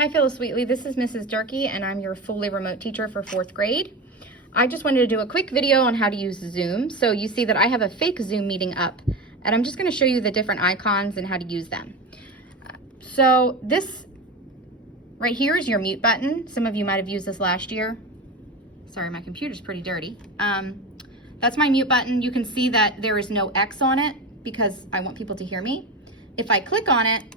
Hi, Phyllis Wheatley. This is Mrs. Durkee, and I'm your fully remote teacher for 4th grade. I just wanted to do a quick video on how to use Zoom. So you see that I have a fake Zoom meeting up, and I'm just going to show you the different icons and how to use them. So this right here is your mute button. Some of you might have used this last year. Sorry, my computer's pretty dirty. That's my mute button. You can see that there is no X on it because I want people to hear me. If I click on it,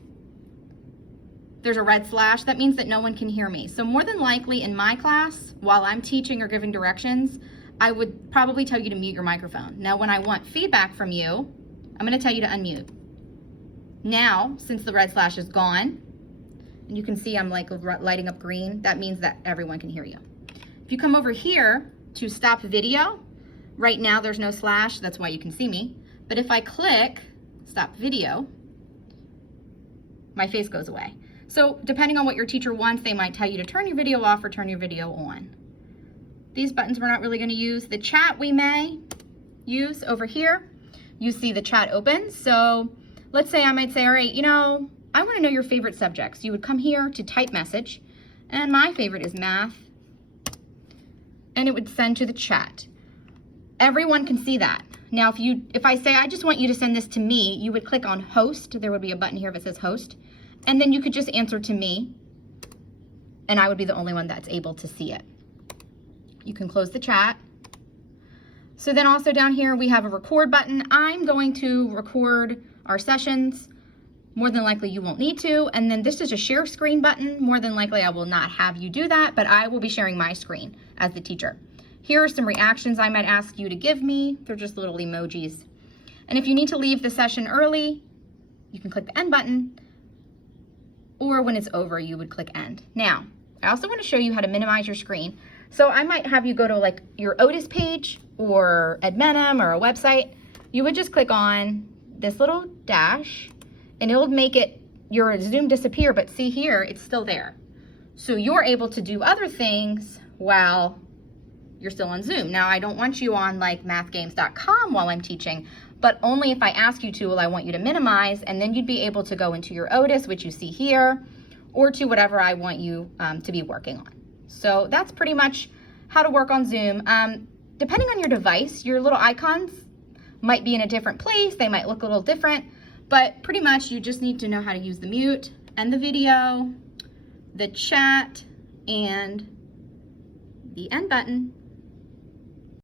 there's a red slash. That means that no one can hear me. So more than likely in my class, while I'm teaching or giving directions, I would probably tell you to mute your microphone. Now, when I want feedback from you, I'm gonna tell you to unmute. Now, since the red slash is gone, and you can see I'm like lighting up green, that means that everyone can hear you. If you come over here to stop video, right now there's no slash, that's why you can see me. But if I click stop video, my face goes away. So depending on what your teacher wants, they might tell you to turn your video off or turn your video on. These buttons we're not really going to use. The chat we may use over here. You see the chat open. So let's say I might say, all right, I want to know your favorite subjects. You would come here to type message, and my favorite is math, and it would send to the chat. Everyone can see that. Now, if I say, I just want you to send this to me, you would click on host. There would be a button here that says host. And then you could just answer to me, and I would be the only one that's able to see it. You can close the chat. So then also down here, we have a record button. I'm going to record our sessions. More than likely you won't need to. And then this is a share screen button. More than likely I will not have you do that, but I will be sharing my screen as the teacher. Here are some reactions I might ask you to give me. They're just little emojis. And if you need to leave the session early, you can click the end button. Or when it's over, you would click end. Now, I also want to show you how to minimize your screen. So I might have you go to like your Otis page or Edmenum or a website. You would just click on this little dash and it will make your Zoom disappear, but see here, it's still there. So you're able to do other things while you're still on Zoom. Now, I don't want you on like mathgames.com while I'm teaching, but only if I ask you to will I want you to minimize, and then you'd be able to go into your Otis, which you see here, or to whatever I want you to be working on. So that's pretty much how to work on Zoom. Depending on your device, your little icons might be in a different place. They might look a little different, but pretty much you just need to know how to use the mute and the video, the chat, and the end button.